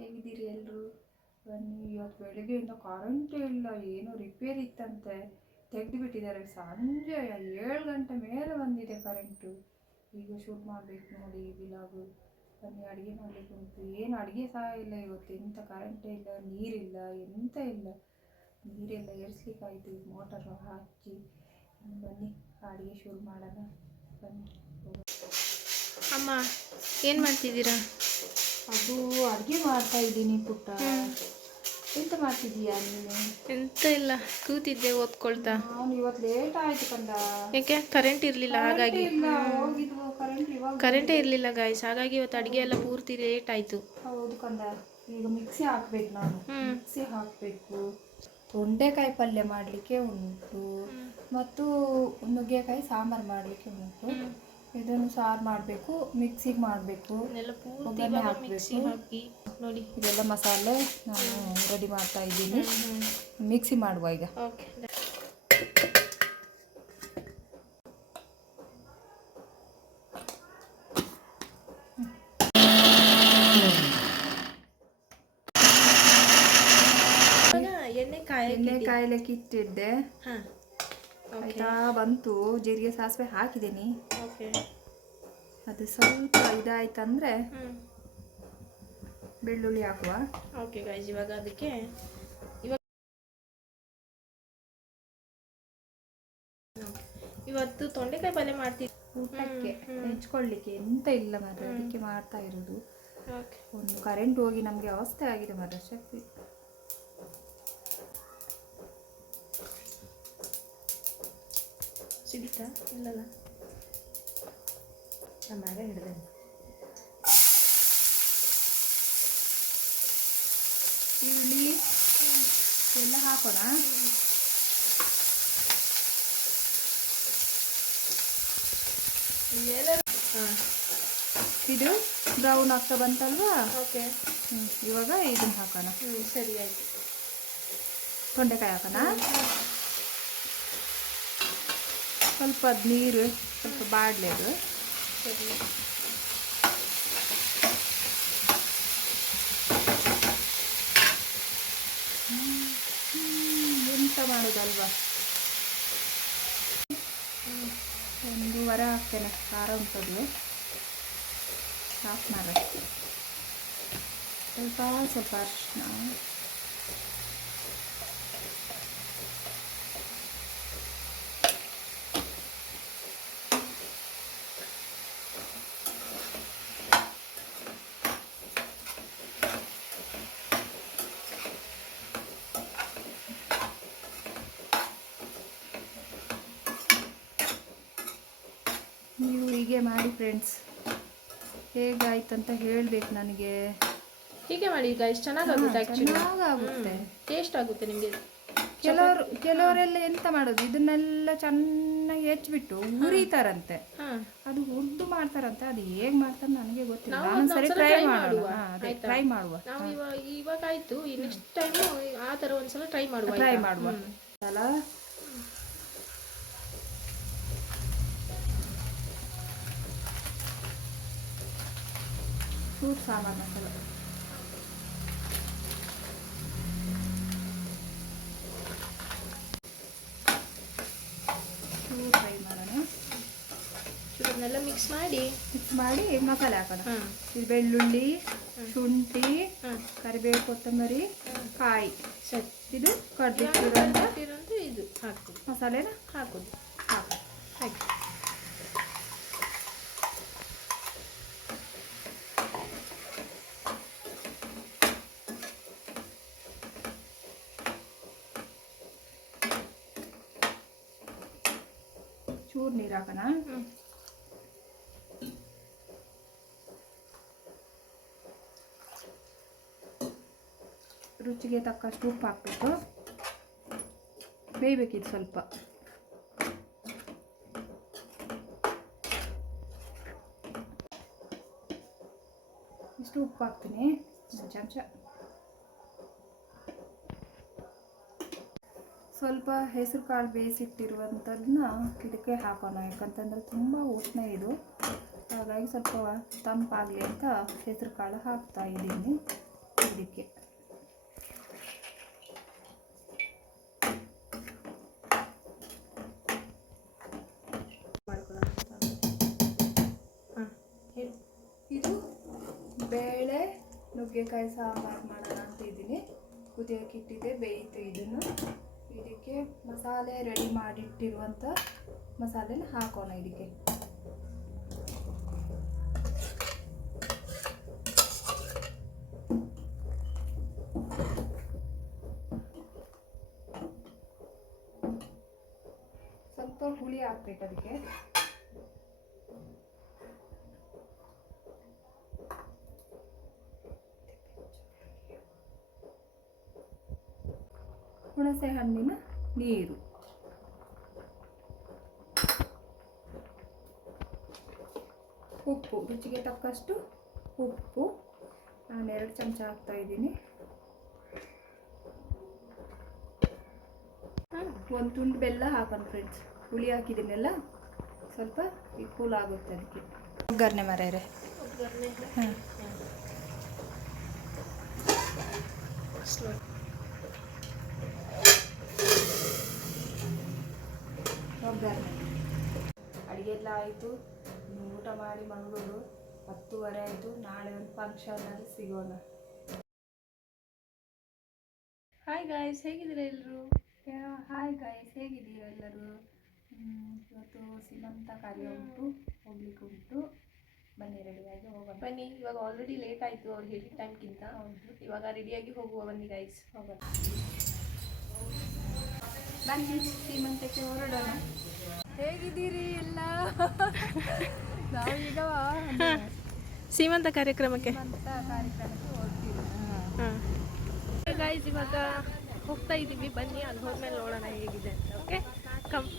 ಹೇಗಿದ್ದೀರಿ ಎಲ್ಲರೂ? ಬನ್ನಿ, ಇವತ್ತು ಬೆಳಗ್ಗೆಯಿಂದ ಕರೆಂಟೇ ಇಲ್ಲ, ಏನೋ ರಿಪೇರಿ ಇತ್ತಂತೆ, ತೆಗೆದುಬಿಟ್ಟಿದ್ದಾರೆ. ಸಂಜೆ 7 ಗಂಟೆ ಮೇಲೆ ಬಂದಿದೆ ಕರೆಂಟು. ಈಗ ಶೂಟ್ ಮಾಡಬೇಕು ನೋಡಿ ವಿಲಾಗು. ಬನ್ನಿ, ಅಡುಗೆ ಮಾಡಲಿಕ್ಕೆ ಉಂಟು. ಏನು ಅಡುಗೆ ಸಹ ಇಲ್ಲ ಇವತ್ತು, ಎಂಥ ಕರೆಂಟೇ ಇಲ್ಲ, ನೀರಿಲ್ಲ, ಎಂತ ಇಲ್ಲ. ನೀರೆಲ್ಲ ಏರಿಸ್ಲಿಕ್ಕಾಯಿತು ಮೋಟರ್ ಹಾಕಿ. ಬನ್ನಿ ಅಡುಗೆ ಶುರು ಮಾಡೋಣ. ಬನ್ನಿ. ಅಮ್ಮ ಏನು ಮಾಡ್ತಿದ್ದೀರಾ? ಅದು ಅಡುಗೆ ಮಾಡ್ತಾ ಇದ್ದೀನಿ ಪುಟ್ಟ. ಎಂತ ಮಾಡ್ತಿದ್ದೀಯಾ ನೀನು? ಎಂತ ಇಲ್ಲ, ಕೂತಿದ್ದೆ ಓದ್ಕೊಳ್ತಾ. ನಾನು ಇವತ್ತು ಲೇಟ್ ಆಯ್ತು ಕಂದ. ಯಾಕೆ? ಕರೆಂಟ್ ಇರಲಿಲ್ಲ, ಹಾಗಾಗಿ. ಹೋಗಿದ್ವು ಕರೆಂಟ್, ಇವಾಗ ಕರೆಂಟೇ ಇರಲಿಲ್ಲ ಗಾಯ್ಸ್, ಹಾಗಾಗಿ ಇವತ್ತು ಅಡುಗೆ ಎಲ್ಲ ಪೂರ್ತಿ ಲೇಟ್ ಆಯಿತು. ಹೌದು ಕಂದ. ಈಗ ಮಿಕ್ಸಿ ಹಾಕ್ಬೇಕು, ನಾನು ಮಿಕ್ಸಿ ಹಾಕಬೇಕು. ತೊಂಡೆಕಾಯಿ ಪಲ್ಯ ಮಾಡಲಿಕ್ಕೆ ಉಂಟು, ಮತ್ತು ನುಗ್ಗೆಕಾಯಿ ಸಾಂಬಾರು ಮಾಡಲಿಕ್ಕೆ ಉಂಟು. ಇದನ್ನು ಸಾರು ಮಾಡಬೇಕು, ಮಿಕ್ಸಿಗೆ ಮಾಡಬೇಕು, ಒಗ್ಗರಣೆ ಹಾಕಬೇಕು ನೋಡಿ. ಇದೆಲ್ಲ ಮಸಾಲೆ ನಾನು ರೆಡಿ ಮಾಡ್ತಾ ಇದ್ದೀನಿ. ಮಿಕ್ಸಿ ಮಾಡುವ ಈಗ. ಓಕೆ. ಎಣ್ಣೆ ಕಾಯಲಿಕ್ಕೆ ಇಟ್ಟಿದ್ದೆ. ಆಯ್ತಾ, ಬಂತು. ಜೀರಿಗೆ ಸಾಸಿವೆ ಹಾಕಿದ್ದೀನಿ. ಅದು ಸ್ವಲ್ಪ ಇದಾಯ್ತಂದ್ರೆ ಬೆಳ್ಳುಳ್ಳಿ ಹಾಕುವ. ಓಕೆ ಗೈಸ್, ಇವಾಗ ಅದಕ್ಕೆ ಇವತ್ತು ತೊಂಡೆಕಾಯಿ ಪಲ್ಯ ಮಾಡ್ತೀವಿ ಊಟಕ್ಕೆ ಹೆಚ್ಕೊಳ್ಳಿಕ್ಕೆ. ಎಂತ ಇಲ್ಲ ಮಾತ್ರ, ಅದಕ್ಕೆ ಮಾಡ್ತಾ ಇರೋದು. ಒಂದು ಕರೆಂಟ್ ಹೋಗಿ ನಮಗೆ ಅವಸ್ಥೆ ಆಗಿದೆ ಮಾತ್ರ. ಶಕ್ತಿ ಸಿಗುತ್ತಾ? ಇಲ್ಲಲ್ಲ, ನಮ್ಮ ಹಿಡಿದೆ. ಈರುಳ್ಳಿ ಎಲ್ಲ ಹಾಕೋಣ. ಇದು ಬ್ರೌನ್ ಆಗ್ತಾ ಬಂತಲ್ವಾ? ಓಕೆ. ಇವಾಗ ಇದನ್ನ ಹಾಕೋಣ. ಸರಿ ಆಯ್ತು. ತೊಂಡೆಕಾಯಿ ಹಾಕೋಣ. ಸ್ವಲ್ಪ ನೀರು ಸ್ವಲ್ಪ ಬಾಡಲೇದು. ಸರಿ. ಎಂತ ಮಾಡೋದಲ್ವಾ? 1.5 ಹಾಕ್ತೇನೆ. ಖಾರ ಉಂಟದು ಹಾಕಿ ಮಾರ. ಸ್ವಲ್ಪ ಅರಿಶಿನ, ನೀವು ಹೀಗೆ ಮಾಡಿ ಫ್ರೆಂಡ್ಸ್. ಹೇಗಾಯ್ತಂತ ಹೇಳಬೇಕು ನನಗೆ. ಹೀಗೆ ಮಾಡಿ ಗೈಸ್, ಚೆನ್ನಾಗುತ್ತೆ. ಚೆನ್ನಾಗುತ್ತೆ, ಟೇಸ್ಟ್ ಆಗುತ್ತೆ ನಿಮಗೆ. ಕೆಲವರೆಲ್ಲ ಎಂತ ಮಾಡೋದು, ಇದನ್ನೆಲ್ಲ ಚೆನ್ನಾಗಿ ಹೆಚ್ಚಿಬಿಟ್ಟು ಹುರಿತಾರಂತೆ. ಅದು ಹುರಿದು ಮಾಡ್ತಾರಂತೆ. ಅದು ಹೇಗೆ ಮಾಡ್ತಾರೆ ನನಗೆ ಗೊತ್ತಿಲ್ಲ. ನಾನು ಸರಿ ಟ್ರೈ ಮಾಡುವ. ಟ್ರೈ ಮಾಡುವ. ನಾವು ಇವಾಗ ಆಯ್ತು, ನೆಕ್ಸ್ಟ್ ಟೈಮ್ ಆ ಥರ ಒಂದ್ಸಲ ಟ್ರೈ ಮಾಡುವ. ಅಲ್ಲ, ಫ್ರೂಟ್ ಸಾಂಬಾರು ಮಸಾಲ. ಫ್ರೈ ಮಾಡೋಣ. ಇದನ್ನೆಲ್ಲ ಮಿಕ್ಸ್ ಮಾಡಿ ಮಸಾಲೆ ಹಾಕೋಣ. ಇದು ಬೆಳ್ಳುಳ್ಳಿ, ಶುಂಠಿ, ಕರಿಬೇವು, ಕೊತ್ತಂಬರಿ, ಕಾಯಿ. ಸರಿ. ಇದು ಕಡ್ದು ಇದು ಹಾಕೋದು, ಮಸಾಲೆನ ಹಾಕೋದು. ಹಾಕಿ ಚೂರು ನೀರು ಹಾಕೋಣ. ರುಚಿಗೆ ತಕ್ಕಷ್ಟು ಉಪ್ಪು ಹಾಕ್ಬೇಕು. ಬೇಯಬೇಕಿತ್ತು ಸ್ವಲ್ಪ. ಇಷ್ಟು ಉಪ್ಪು ಹಾಕ್ತೀನಿ, ಒಂದು ಚಮಚ. ಸ್ವಲ್ಪ ಹೆಸರು ಕಾಳು ಬೇಯಿಸಿಟ್ಟಿರುವಂಥದ್ದನ್ನ ಇದಕ್ಕೆ ಹಾಕೋಣ. ಯಾಕಂತಂದರೆ ತುಂಬ ಉಷ್ಣ ಇದು, ಹಾಗಾಗಿ ಸ್ವಲ್ಪ ತಂಪಾಗಲಿ ಅಂತ ಹೆಸರು ಕಾಳು ಹಾಕ್ತಾ ಇದ್ದೀನಿ. ಇದಕ್ಕೆ ಇದು ಬೇಳೆ ನುಗ್ಗೆಕಾಯಿ ಸಾಂಬಾರು ಮಾಡೋಣ ಅಂತ ಇದ್ದೀನಿ. ಕುದಿಯೋಕೆ ಇಟ್ಟಿದ್ದೆ, ಬೇಯಿತು. ಇದನ್ನು ಇದಕ್ಕೆ ಮಸಾಲೆ ರೆಡಿ ಮಾಡಿಟ್ಟಿರುವಂಥ ಮಸಾಲೆನ ಹಾಕೋಣ. ಇದಕ್ಕೆ ಸ್ವಲ್ಪ ಹುಳಿ ಹಾಕ್ಬೇಕು. ಅದಕ್ಕೆ ಹುಣಸೆ ಹಣ್ಣಿನ ನೀರು, ಉಪ್ಪು, ರುಚಿಗೆ ತಕ್ಕಷ್ಟು ಉಪ್ಪು. ನಾನು 2 ಚಮಚ ಹಾಕ್ತಾ ಇದ್ದೀನಿ. 1 ತುಂಡು ಬೆಲ್ಲ ಹಾಕೋಣ ಫ್ರೆಂಡ್ಸ್. ಹುಳಿ ಹಾಕಿದ್ದೀನೆಲ್ಲ ಸ್ವಲ್ಪ ಕೂಲ್ ಆಗುತ್ತೆ. ಅದಕ್ಕೆ ಒಗ್ಗರಣೆ ಮರೆಯರೆ. ಹಾಂ, ಒಗ್ಗರಣೆ. ಅಡುಗೆ ಎಲ್ಲ ಆಯಿತು. ಊಟ ಮಾಡಿ ಮಲಗೋದು 10:30 ಆಯಿತು. ನಾಳೆ ಒಂದು ಫಂಕ್ಷನಲ್ಲಿ ಸಿಗೋಣ. ಹಾಯ್ ಗಾಯ್ಸ್, ಹೇಗಿದ್ದೀರಾ ಎಲ್ಲರೂ? ಹಾಯ್ ಗಾಯ್ಸ್, ಹೇಗಿದ್ದೀರಾ ಎಲ್ಲರೂ? ಇವತ್ತು ಸೀಮಂತ ಕಾರ್ಯ ಉಂಟು, ಹೋಗ್ಲಿಕ್ಕೆ ಉಂಟು. ಬನ್ನಿ, ರೆಡಿಯಾಗಿ ಹೋಗೋಣ. ಬನ್ನಿ, ಇವಾಗ ಆಲ್ರೆಡಿ ಲೇಟ್ ಆಯಿತು ಅವ್ರು ಹೇಳಿದ ಟೈಮ್ಗಿಂತ. ಹೌದು, ಇವಾಗ ರೆಡಿಯಾಗಿ ಹೋಗುವ. ಬನ್ನಿ ಗೈಸ್, ಹೋಗೋಣ. ಬನ್ನಿ, ಸೀಮಂತಕ್ಕೆ ಹೊರಡೋಣ. ಹೇಗಿದ್ದೀರಿ ಎಲ್ಲ? ನಾವೀಗ ಸೀಮಂತ ಕಾರ್ಯಕ್ರಮಕ್ಕೆ ಹೋಗ್ತೀವಿ. ಗೈಸ್, ಇವಾಗ ಹೋಗ್ತಾ ಇದ್ದೀವಿ. ಬನ್ನಿ, ಅಲ್ಲಿ ಹೋದ್ಮೇಲೆ ನೋಡೋಣ ಹೇಗಿದೆ ಅಂತ. Okay, come.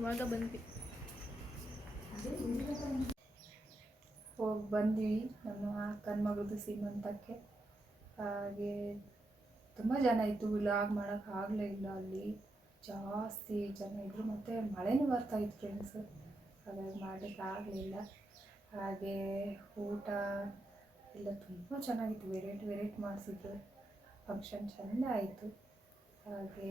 ಇವಾಗ ಬಂದ್ವಿ. ಹೋಗಿ ಬಂದ್ವಿ ನಮ್ಮ ಅಕ್ಕನ ಮಗಳದು ಸೀಮಂತಕ್ಕೆ. ಹಾಗೆ ತುಂಬ ಜನ ಇತ್ತು. ವ್ಲಾಗ್ ಮಾಡೋಕ್ಕಾಗಲೇ ಇಲ್ಲ, ಅಲ್ಲಿ ಜಾಸ್ತಿ ಜನ ಇದ್ದರು. ಮತ್ತು ಮಳೆನೂ ಬರ್ತಾಯಿತ್ತು ಫ್ರೆಂಡ್ಸ್, ಹಾಗಾಗಿ ಮಾಡಲಿಕ್ಕಾಗಲಿಲ್ಲ. ಹಾಗೆ ಊಟ ಎಲ್ಲ ತುಂಬ ಚೆನ್ನಾಗಿತ್ತು. ವೆರೈಟಿ ಮಾಡಿಸಿದ್ರು. ಫಂಕ್ಷನ್ ಚೆಂದ ಆಯಿತು. ಹಾಗೆ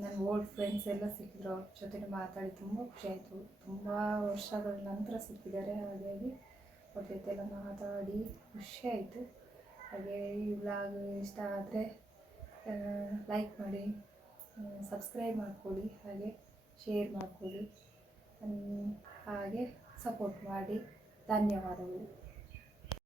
ನನ್ನ ಓಲ್ಡ್ ಫ್ರೆಂಡ್ಸ್ ಎಲ್ಲ ಸಿಕ್ಕಿದ್ರು. ಅವ್ರ ಜೊತೆ ಮಾತಾಡಿ ತುಂಬ ಖುಷಿಯಾಯಿತು. ತುಂಬ ವರ್ಷಗಳ ನಂತರ ಸಿಕ್ಕಿದ್ದಾರೆ. ಹಾಗಾಗಿ ಅವ್ರ ಜೊತೆ ಎಲ್ಲ ಮಾತಾಡಿ ಖುಷಿಯಾಯಿತು. ಹಾಗೆ ಈ ವ್ಲಾಗ್ ಇಷ್ಟ ಆದರೆ ಲೈಕ್ ಮಾಡಿ, ಸಬ್ಸ್ಕ್ರೈಬ್ ಮಾಡ್ಕೊಳ್ಳಿ, ಹಾಗೆ ಶೇರ್ ಮಾಡ್ಕೊಳ್ಳಿ, ಹಾಗೆ ಸಪೋರ್ಟ್ ಮಾಡಿ. ಧನ್ಯವಾದಗಳು.